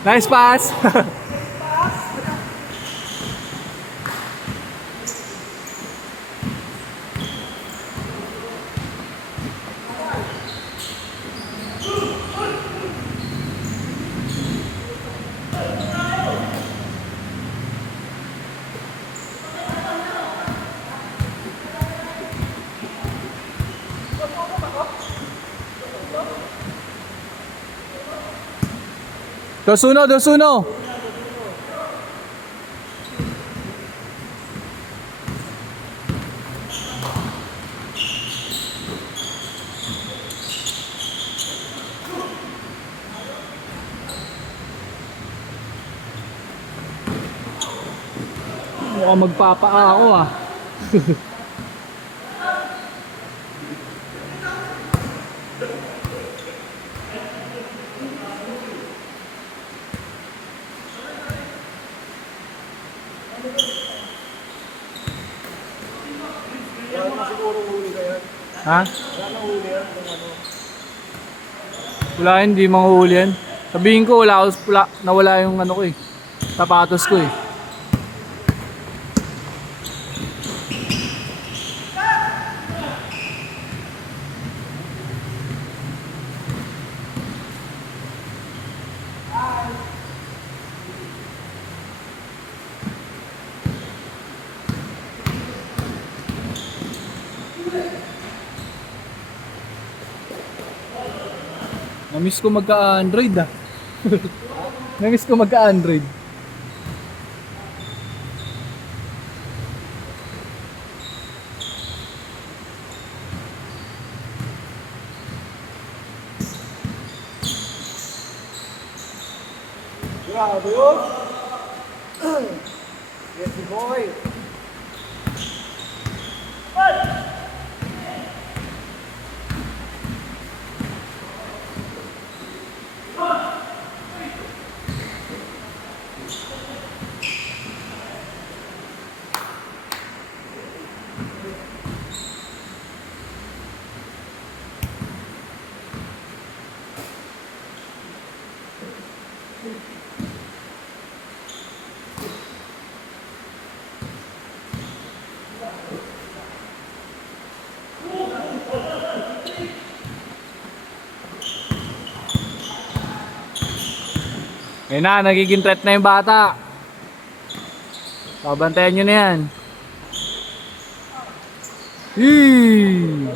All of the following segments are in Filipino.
Nice pass. Dos-uno, 2-1. Mukhang magpapaa ako ah. Ha? Wala, hindi manguhuli yan. Sabihin ko wala, nawala yung ano ko eh. Sapatos ko eh. Namiss ko magka-Android ah. Namiss ko magka-Android. Grabe yun! Yes, boy! Ayun na, nagiging threat na yung bata. Babantayan nyo na yan. Eee!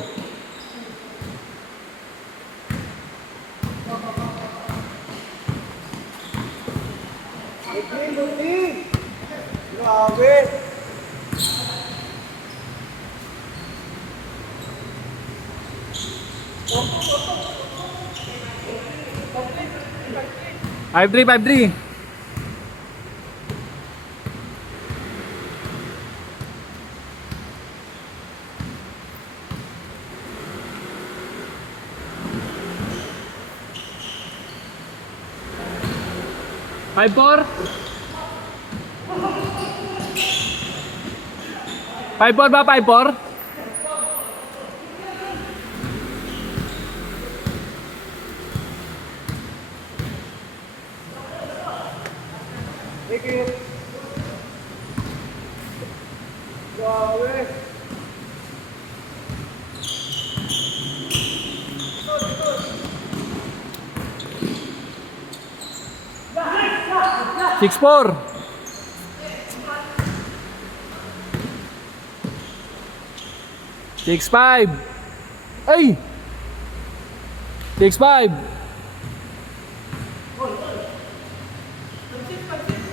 Grabe! 5-3, 5-3. Five four. 5-4 ba? 5-4? Ikit! Grabe! Six four. Six five. Ay! 6-5.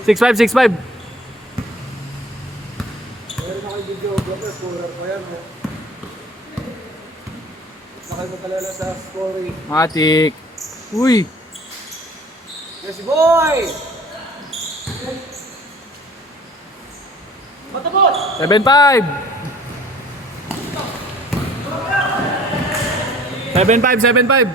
6-5, 6-5. Meron ako yung video vlogger, scorer ko yan. Nakagpatalala sa scoring. Matik. Uy! Yes, boy! 7-5. 7-5, 7-5.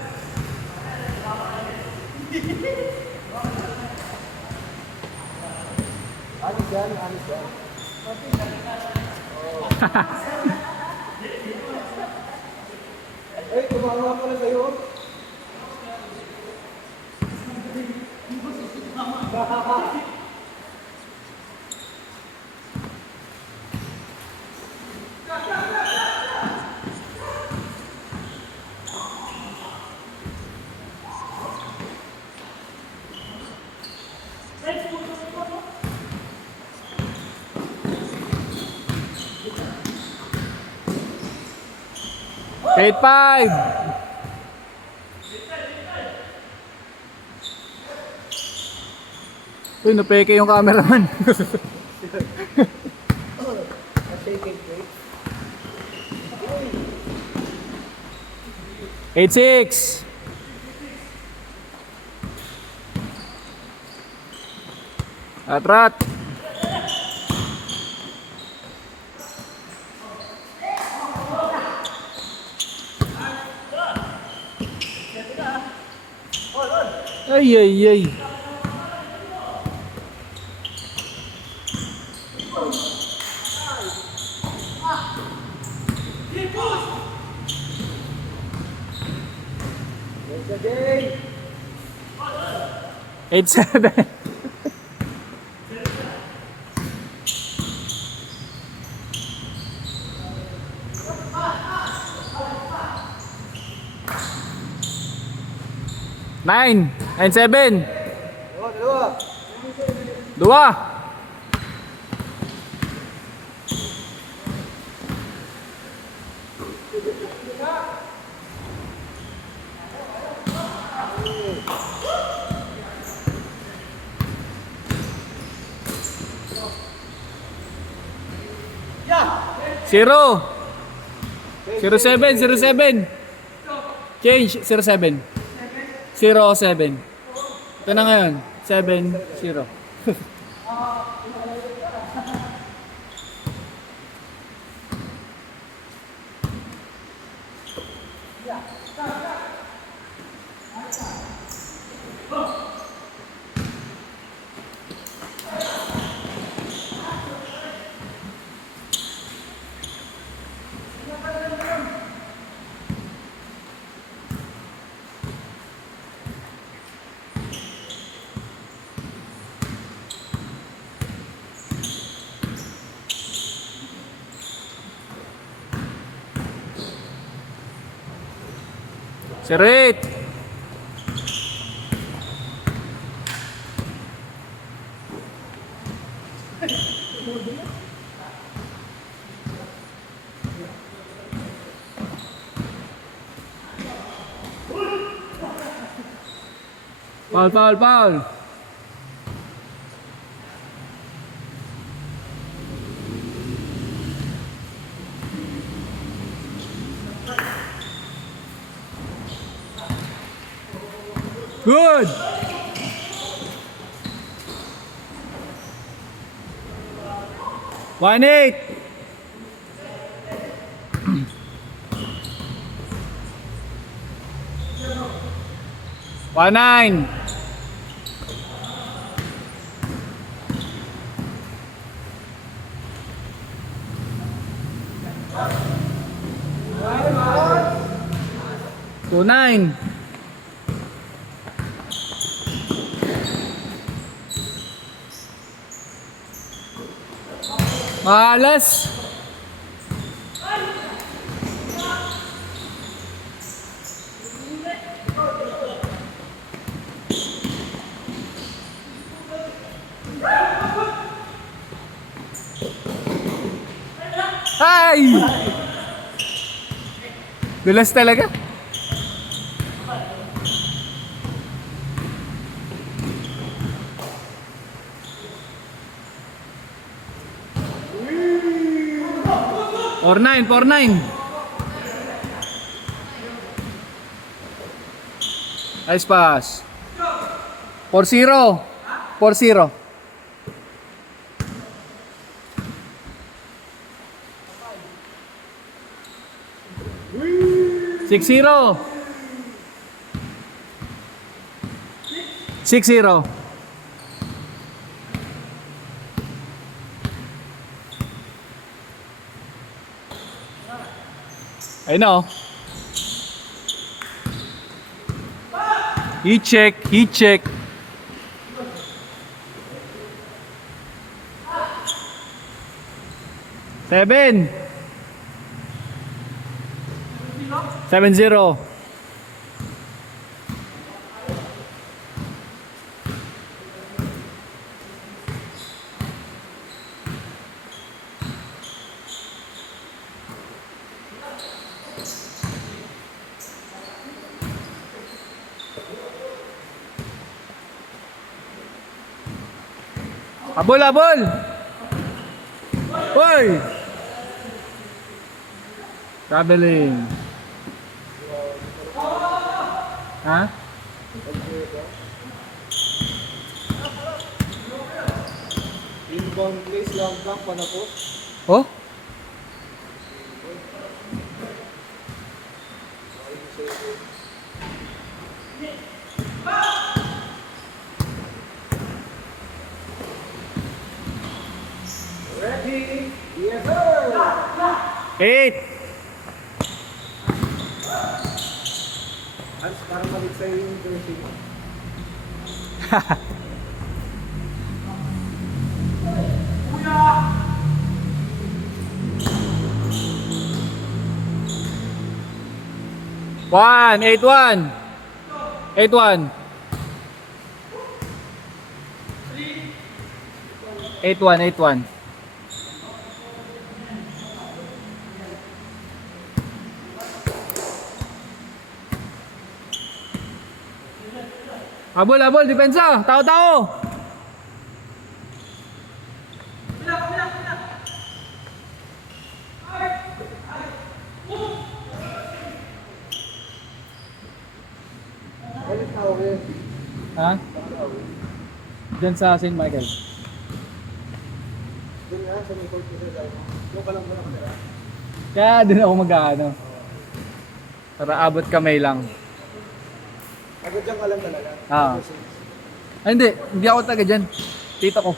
Anis yan, anis yan. Ay, tumawa pala sa'yo. Eight five. Uy, napeke yung cameraman. Shaking break. 8-6. Atrat. Ay, ay, ay. There's the day. 8-7. Nine. 9-7. Dalawa. Dua. Zero. 07. 07. Change. 07. 07. Ito na ngayon. 7-0. Sirit. Foul, foul, foul. Good. One eight. One nine. Two nine. Malas. Ay! Dulas talaga. Or 9, 4-9. Nice pass. 4-0. 4-0. 6-0. 6-0. I know. He check. 7. 7-0. Abol, abol! Hoy! Traveling. Ha? Inbound place, long back, panapos. Oh? Ready? Yes, sir! 8. Hans, parang malit sa'yo yung dressing. One, 8-1. 8-1. 8-1, 8-1. Abol, abol, depensa. Tao, tao. Ulit na ako yun. Ha? Diyan sa St. Michael. Doon nga, sa may court ko sa dahil. Doon ka lang muna kamera. Kaya doon ako mag-ano. Para abot kamay lang. Agad dyan ka lang talaga. Ah. Ay, hindi ako taga dyan. Tita ko.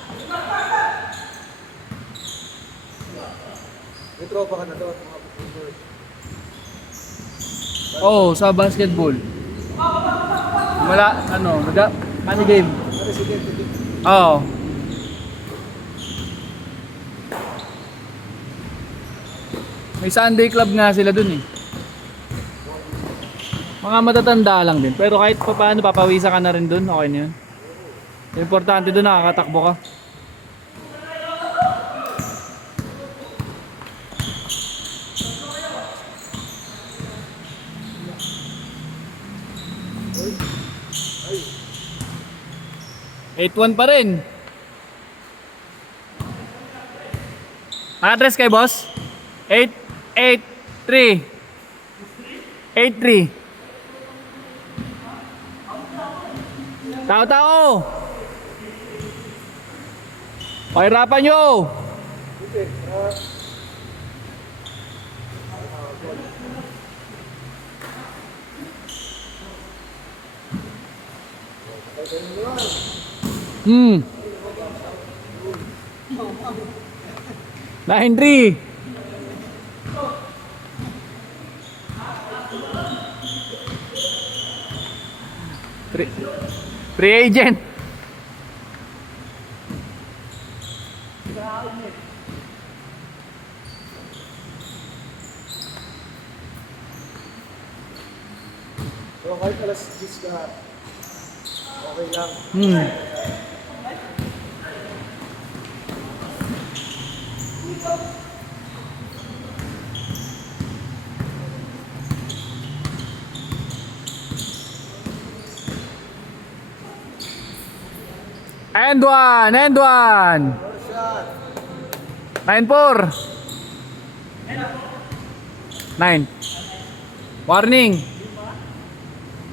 May tropa ka na doon, mga football. Oo, sa basketball. Wala, money game. Resident din. Oo. May Sunday club nga sila dun eh. Mga matatanda lang din. Pero kahit pa paano, papawisa ka na rin dun. Okay na yun. Importante dun, nakakatakbo ka. Ay. 8-1 pa rin. Address kay boss? 8-8-3. 8-3. Tao-tao! Pahirapan nyo! Hindi, Hmm. 9-3. Free agent. so kahit alas 10 ka, okay lang. Hmm. And one, and one. First shot. 9-4. 9. Warning.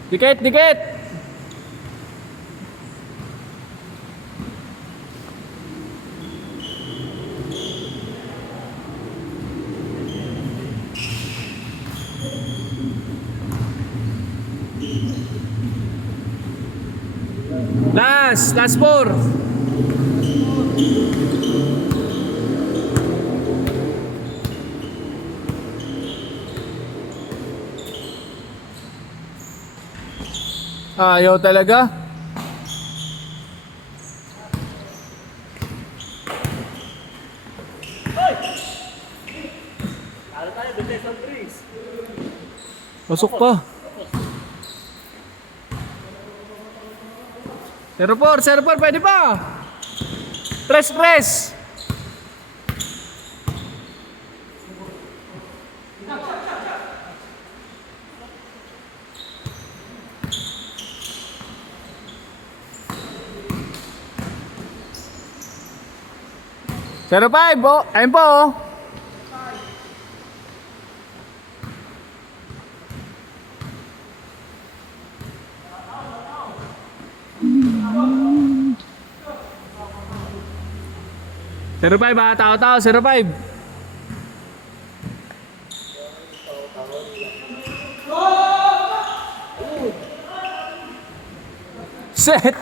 Dikit, dikit. Last 4. Ayaw talaga. Pasok pa. 04, 04, pwede pa. Tres, tres. Zero five, oh. Ayun po, oh. Zero five, ah. Tao-tao, 05. Set.